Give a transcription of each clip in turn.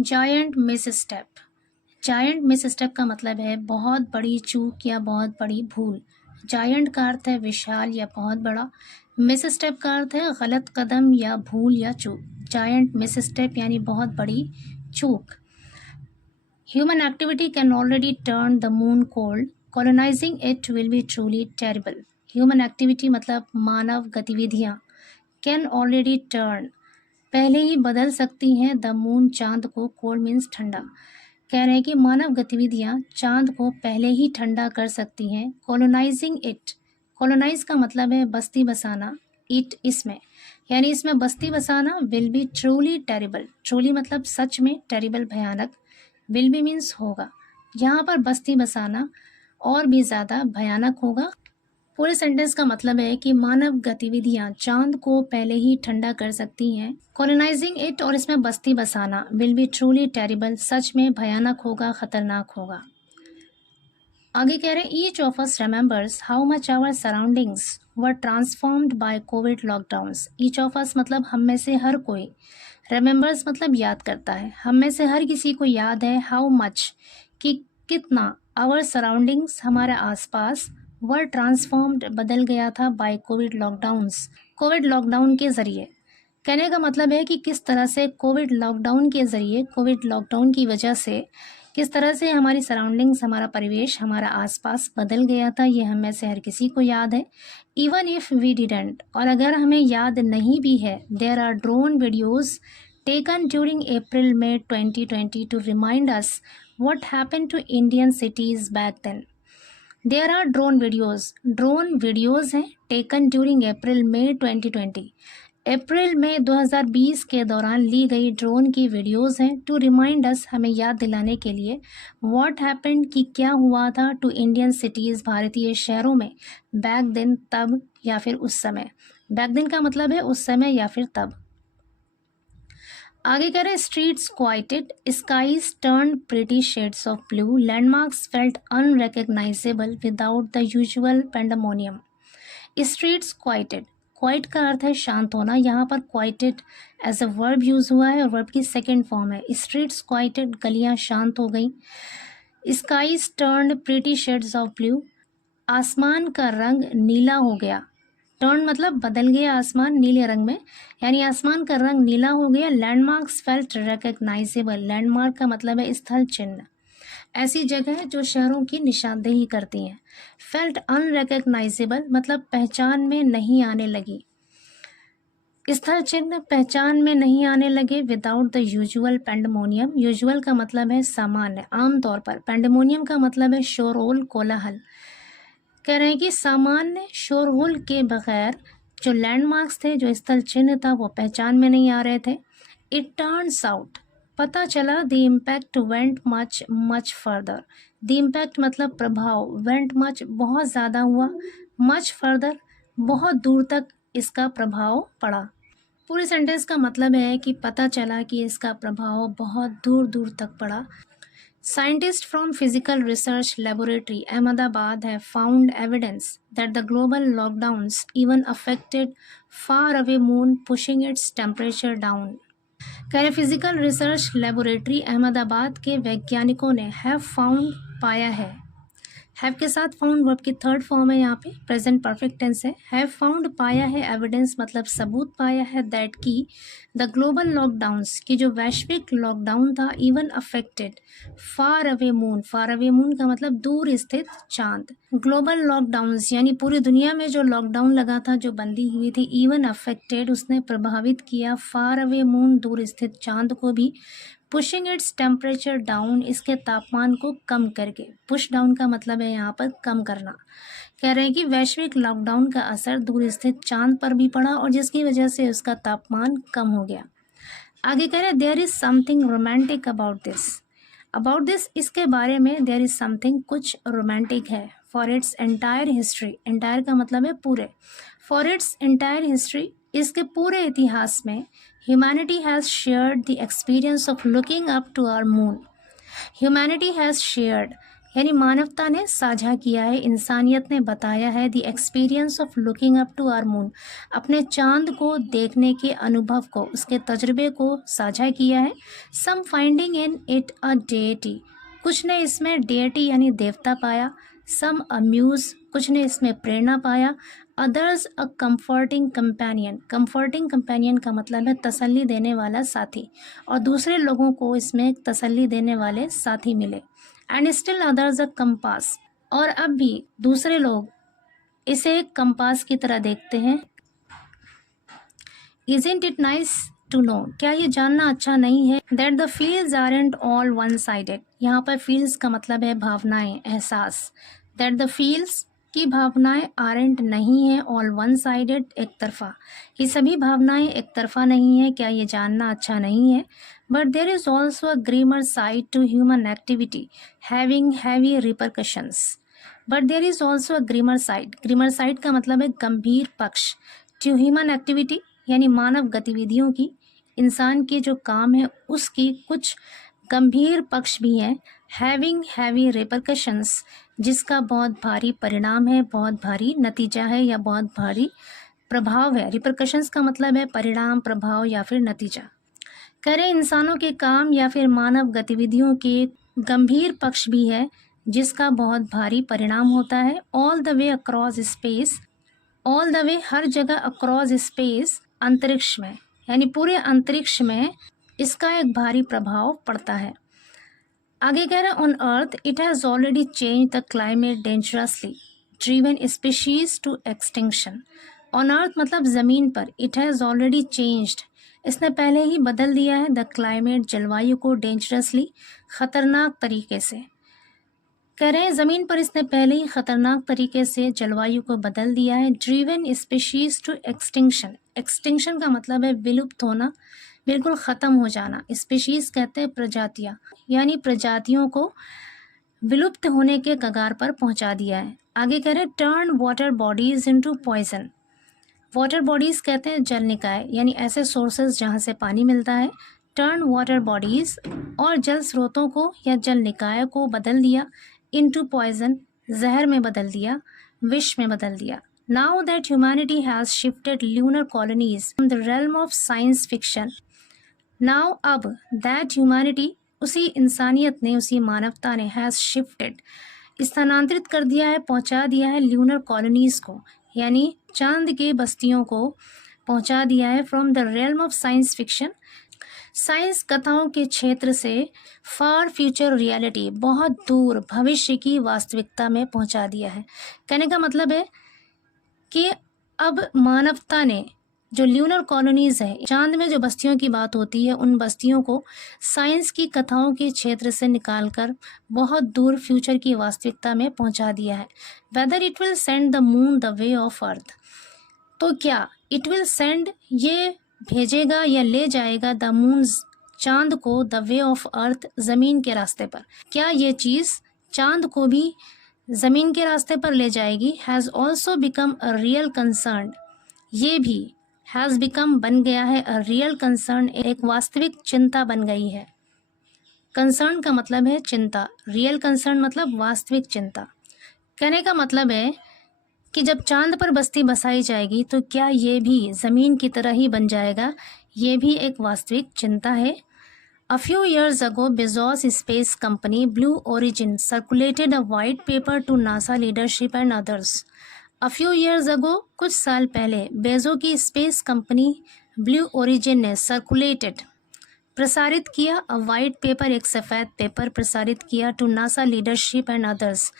Giant miss step. Giant miss step का मतलब है बहुत बड़ी चूक या बहुत बड़ी भूल। जायंट का अर्थ है विशाल या बहुत बड़ा। मिस स्टेप का अर्थ है गलत कदम या भूल या चूक। जायंट मिस स्टेप यानी बहुत बड़ी चूक। Human activity can already turn the moon cold, colonising it will be truly terrible. Human activity मतलब मानव गतिविधियाँ, कैन ऑलरेडी टर्न पहले ही बदल सकती हैं द मून चांद को, कोल्ड मीन्स ठंडा। कह रहे हैं कि मानव गतिविधियां चांद को पहले ही ठंडा कर सकती हैं। कॉलोनाइजिंग इट, कॉलोनाइज का मतलब है बस्ती बसाना, इट इसमें, यानी इसमें बस्ती बसाना will be truly terrible. Truly मतलब सच में, टेरिबल भयानक, विल बी मीन्स होगा। यहाँ पर बस्ती बसाना और भी ज़्यादा भयानक होगा। पूरे सेंटेंस का मतलब है कि मानव गतिविधियां चांद को पहले ही ठंडा कर सकती हैं। कॉलोनाइजिंग इट और इसमें बस्ती बसाना विल बी ट्रूली टेरिबल, सच में भयानक होगा, खतरनाक होगा। आगे कह रहे हैं each of us remembers how much our surroundings were transformed by COVID lockdowns. Each of us मतलब हम में से हर कोई, रिमेंबर्स मतलब याद करता है, हम में से हर किसी को याद है हाउ मच कि कितना, आवर सराउंडिंग्स हमारे आसपास, वर ट्रांसफॉर्म्ड बदल गया था by COVID lockdowns, COVID lockdown के ज़रिए। कहने का मतलब है कि किस तरह से कोविड लॉकडाउन के ज़रिए, कोविड लॉकडाउन की वजह से किस तरह से हमारी सराउंडिंग्स, हमारा परिवेश, हमारा आसपास बदल गया था, ये हम में से हर किसी को याद है। इवन इफ़ वी डिडंट, और अगर हमें याद नहीं भी है, there are drone videos taken during April-May 2020 to remind us what happened to Indian cities back then. There are drone videos हैं taken during April-May 2020. अप्रैल मई 2020 के दौरान ली गई ड्रोन की वीडियोस हैं टू रिमाइंड अस, हमें याद दिलाने के लिए, व्हाट हैपेंड कि क्या हुआ था, टू इंडियन सिटीज़ भारतीय शहरों में, बैक देन तब या फिर उस समय। बैक देन का मतलब है उस समय या फिर तब। आगे कह रहे हैं streets quieted, skies turn pretty shades of blue, landmarks felt unrecognizable without the usual pandemonium. Streets quieted, quiet का अर्थ है शांत होना, यहाँ पर quieted as a verb use हुआ है और वर्ब की सेकेंड फॉर्म है। स्ट्रीट्स क्वाइटेड, गलियाँ शांत हो गई। Skies turn pretty shades of blue, आसमान का रंग नीला हो गया। टर्न मतलब बदल गया आसमान नीले रंग में, यानी आसमान का रंग नीला हो गया। लैंडमार्क्स फेल्ट रिकग्नाइजेबल, लैंडमार्क का मतलब है स्थल चिन्ह, ऐसी जगह जो शहरों की निशानदेही करती हैं। फेल्ट अनरिकग्नाइजेबल मतलब पहचान में नहीं आने लगी, स्थल चिन्ह पहचान में नहीं आने लगे। Without the usual pandemonium, usual का मतलब है सामान्य, आमतौर पर। पेंडेमोनियम का मतलब है शोरगुल, कोलाहल। कह रहे हैं कि सामान्य शोरगुल के बगैर जो लैंडमार्क्स थे, जो स्थल चिन्ह था, वो पहचान में नहीं आ रहे थे। इट टर्न्स आउट, पता चला, the impact went much much further. The impact मतलब प्रभाव, वेंट मच बहुत ज़्यादा हुआ, मच फर्दर बहुत दूर तक इसका प्रभाव पड़ा। पूरे सेंटेंस का मतलब है कि पता चला कि इसका प्रभाव बहुत दूर दूर तक पड़ा। Scientists from Physical Research Laboratory Ahmedabad have found evidence that the global lockdowns even affected faraway moon, pushing its temperature down. कह रहे फिजिकल रिसर्च लेबोरेटरी अहमदाबाद के वैज्ञानिकों ने हैव फाउंड, पाया है, हैव के साथ फाउंड वर्ब की थर्ड फॉर्म है, यहाँ पे प्रेजेंट परफेक्ट टेंस है। हैव फाउंड पाया है, एविडेंस मतलब सबूत पाया है, दैट की द ग्लोबल लॉकडाउन्स की जो वैश्विक लॉकडाउन था, even affected far away moon, far away moon का मतलब दूर स्थित चांद। ग्लोबल लॉकडाउन्स यानी पूरी दुनिया में जो लॉकडाउन लगा था, जो बंदी हुई थी, इवन अफेक्टेड उसने प्रभावित किया, फार अवे मून दूर स्थित चांद को भी, पुशिंग इट्स टेम्परेचर डाउन इसके तापमान को कम करके। पुश डाउन का मतलब है यहाँ पर कम करना। कह रहे हैं कि वैश्विक लॉकडाउन का असर दूर स्थित चांद पर भी पड़ा और जिसकी वजह से उसका तापमान कम हो गया। आगे कह रहे हैं there is something romantic about this, इसके बारे में, देयर इज समथिंग कुछ रोमांटिक है। For its entire history, entire का मतलब है पूरे, फॉर इट्स एंटायर हिस्ट्री इसके पूरे इतिहास में, humanity has shared the experience of looking up to our moon. Humanity has shared यानी मानवता ने साझा किया है, इंसानियत ने बताया है। The experience of looking up to our moon, अपने चांद को देखने के अनुभव को, उसके तजुर्बे को साझा किया है। Some finding in it a deity, कुछ ने इसमें डेटी यानी देवता पाया। सम अम्यूज, कुछ ने इसमें प्रेरणा पाया। अदर्स अ कंफर्टिंग कंपेनियन, कंफर्टिंग कंपेनियन का मतलब है तसल्ली देने वाला साथी, और दूसरे लोगों को इसमें तसल्ली देने वाले साथी मिले। And still others a compass, और अब भी दूसरे लोग इसे एक कंपास की तरह देखते हैं। Isn't it nice to know, क्या ये जानना अच्छा नहीं है, that the feels aren't all one sided, यहाँ पर feels का मतलब है भावनाएं, एहसास। that the feels की भावनाएं aren't नहीं है all one sided, एक तरफा, ये सभी भावनाएं एक तरफा नहीं है, क्या ये जानना अच्छा नहीं है। but there is also a grimmer side to human activity having heavy repercussions, but there is also a grimmer side का मतलब है गंभीर पक्ष, to human activity यानी मानव गतिविधियों की, इंसान के जो काम है उसकी कुछ गंभीर पक्ष भी हैं। हैविंग हैवी रिपरकशंस, जिसका बहुत भारी परिणाम है, बहुत भारी नतीजा है या बहुत भारी प्रभाव है। रिपरकशंस का मतलब है परिणाम, प्रभाव या फिर नतीजा। करें इंसानों के काम या फिर मानव गतिविधियों के गंभीर पक्ष भी है जिसका बहुत भारी परिणाम होता है। All the way across space, all the way हर जगह, अक्रॉस स्पेस अंतरिक्ष में, यानी पूरे अंतरिक्ष में इसका एक भारी प्रभाव पड़ता है। आगे कह रहे हैं on earth it has already change the climate dangerously driven species to extinction. On earth मतलब ज़मीन पर, इट हैज़ ऑलरेडी चेंज्ड, इसने पहले ही बदल दिया है, द क्लाइमेट जलवायु को, डेंजरसली खतरनाक तरीके से। कह रहे हैं ज़मीन पर इसने पहले ही खतरनाक तरीके से जलवायु को बदल दिया है। Driven species to extinction, extinction का मतलब है विलुप्त होना, बिल्कुल ख़त्म हो जाना। स्पीशीज कहते हैं प्रजातियाँ, यानी प्रजातियों को विलुप्त होने के कगार पर पहुंचा दिया है। आगे कह रहे हैं turn water bodies into poison. Water bodies कहते हैं जल निकाय, यानी ऐसे सोर्सेज जहाँ से पानी मिलता है। टर्न वाटर बॉडीज, और जल स्रोतों को या जल निकाय को बदल दिया। इनटू पॉइजन, जहर में बदल दिया, विष में बदल दिया। Now that humanity has shifted lunar colonies from the realm of science fiction. Now अब, दैट ह्यूमैनिटी, उसी इंसानियत ने, उसी मानवता ने, हैज़ शिफ्टेड स्थानांतरित कर दिया है, पहुंचा दिया है, ल्यूनर कॉलोनीज को, यानी चांद के बस्तियों को पहुंचा दिया है, from the realm of science fiction, science कथाओं के क्षेत्र से, फार फ्यूचर रियलिटी, बहुत दूर भविष्य की वास्तविकता में पहुंचा दिया है। कहने का मतलब है कि अब मानवता ने जो ल्यूनर कॉलोनीज है, चांद में जो बस्तियों की बात होती है, उन बस्तियों को साइंस की कथाओं के क्षेत्र से निकालकर बहुत दूर फ्यूचर की वास्तविकता में पहुंचा दिया है। Whether it will send the moon the way of earth, तो क्या इट विल सेंड, ये भेजेगा या ले जाएगा, द मून, चांद को, द वे ऑफ अर्थ, ज़मीन के रास्ते पर, क्या ये चीज़ चांद को भी ज़मीन के रास्ते पर ले जाएगी। Has also become a real concern, ये भी हैज़ बिकम बन गया है, अ रियल कंसर्न, एक वास्तविक चिंता बन गई है। कंसर्न का मतलब है चिंता, रियल कंसर्न मतलब वास्तविक चिंता। कहने का मतलब है कि जब चांद पर बस्ती बसाई जाएगी तो क्या ये भी ज़मीन की तरह ही बन जाएगा, ये भी एक वास्तविक चिंता है। A few years ago, Bezos Space Company Blue Origin circulated a white paper to NASA leadership and others. A few years ago, कुछ साल पहले, बेजो की स्पेस कंपनी ब्लू ओरिजिन ने सर्कुलेटेड, प्रसारित किया, अ वाइट पेपर, एक सफ़ेद पेपर प्रसारित किया, to NASA leadership and others,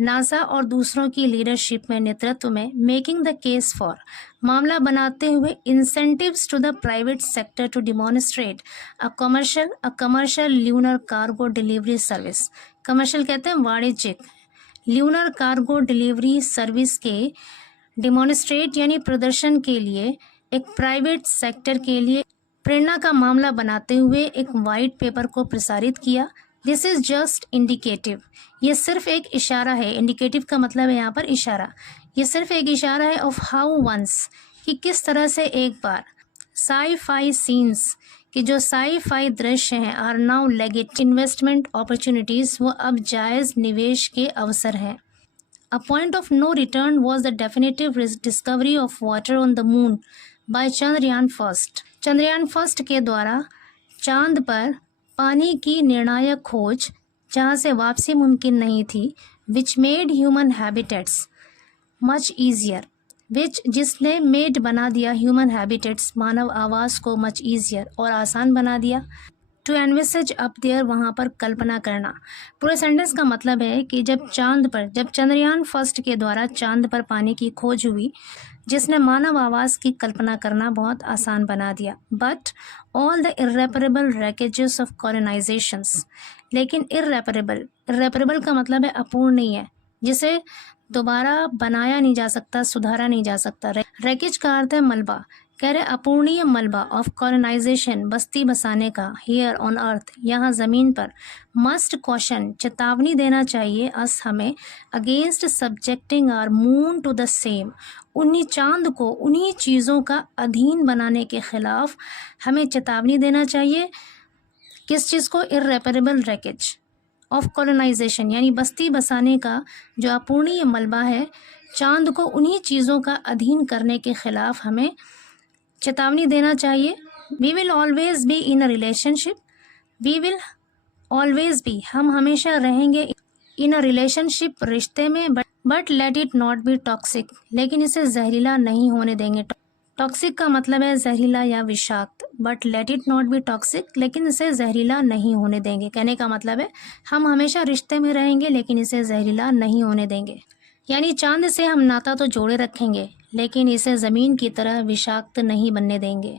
NASA और दूसरों की लीडरशिप में, नेतृत्व में, मेकिंग द केस फॉर, मामला बनाते हुए, incentives to the private sector to demonstrate a commercial lunar cargo delivery service. Commercial कहते हैं वाणिज्यिक, ल्यूनर कार्गो डिलीवरी सर्विस के डिमॉन्स्ट्रेट यानी प्रदर्शन के लिए, एक प्राइवेट सेक्टर के लिए प्रेरणा का मामला बनाते हुए एक वाइट पेपर को प्रसारित किया। दिस इज़ जस्ट इंडिकेटिव, ये सिर्फ एक इशारा है। इंडिकेटिव का मतलब है यहाँ पर इशारा, ये सिर्फ एक इशारा है, ऑफ हाउ वंस, कि किस तरह से एक बार, साई फाई सीन्स, कि जो साई-फाई दृश्य हैं are now legit investment opportunities, वो अब जायज़ निवेश के अवसर हैं। A point of no return was the definitive discovery of water on the moon by Chandrayaan first. Chandrayaan first के द्वारा चांद पर पानी की निर्णायक खोज, जहाँ से वापसी मुमकिन नहीं थी, which made human habitats much easier, जिसने मेड बना दिया ह्यूमन हैबिटेट्स, मानव आवास को मच ईजियर और आसान बना दिया। टू एनविसेज अप देयर, वहाँ पर कल्पना करना। पूरे सेंटेंस का मतलब है कि जब चंद्रयान फर्स्ट के द्वारा चांद पर पानी की खोज हुई, जिसने मानव आवास की कल्पना करना बहुत आसान बना दिया। बट ऑल द इर्रेपरेबल रैकेजेस ऑफ कॉलोनाइजेशंस, लेकिन इर्रेपरेबल का मतलब है अपूर्णीय है, जिसे दोबारा बनाया नहीं जा सकता, सुधारा नहीं जा सकता। रैकेज का अर्थ है मलबा, कह रहे अपूर्णीय मलबा ऑफ कॉलोनाइजेशन, बस्ती बसाने का, हियर ऑन अर्थ, यहाँ ज़मीन पर, मस्ट क्वेश्चन, चेतावनी देना चाहिए, अस हमें, against subjecting our moon to the same, उन्हीं चांद को उन्हीं चीज़ों का अधीन बनाने के खिलाफ हमें चेतावनी देना चाहिए। किस चीज़ को? इर्रेपरेबल रैकेज ऑफ कॉलोनाइजेशन, यानी बस्ती बसाने का जो अपूर्णीय मलबा है, चांद को उन्हीं चीज़ों का अधीन करने के खिलाफ हमें चेतावनी देना चाहिए। We will always be in a relationship, we will always be, हम हमेशा रहेंगे इन अ रिलेशनशिप, रिश्ते में, but let it not be toxic, लेकिन इसे जहरीला नहीं होने देंगे। टॉक्सिक का मतलब है जहरीला या विषाक्त, but let it not be toxic, लेकिन इसे जहरीला नहीं होने देंगे। कहने का मतलब है हम हमेशा रिश्ते में रहेंगे लेकिन इसे जहरीला नहीं होने देंगे। यानी चांद से हम नाता तो जोड़े रखेंगे लेकिन इसे ज़मीन की तरह विषाक्त नहीं बनने देंगे।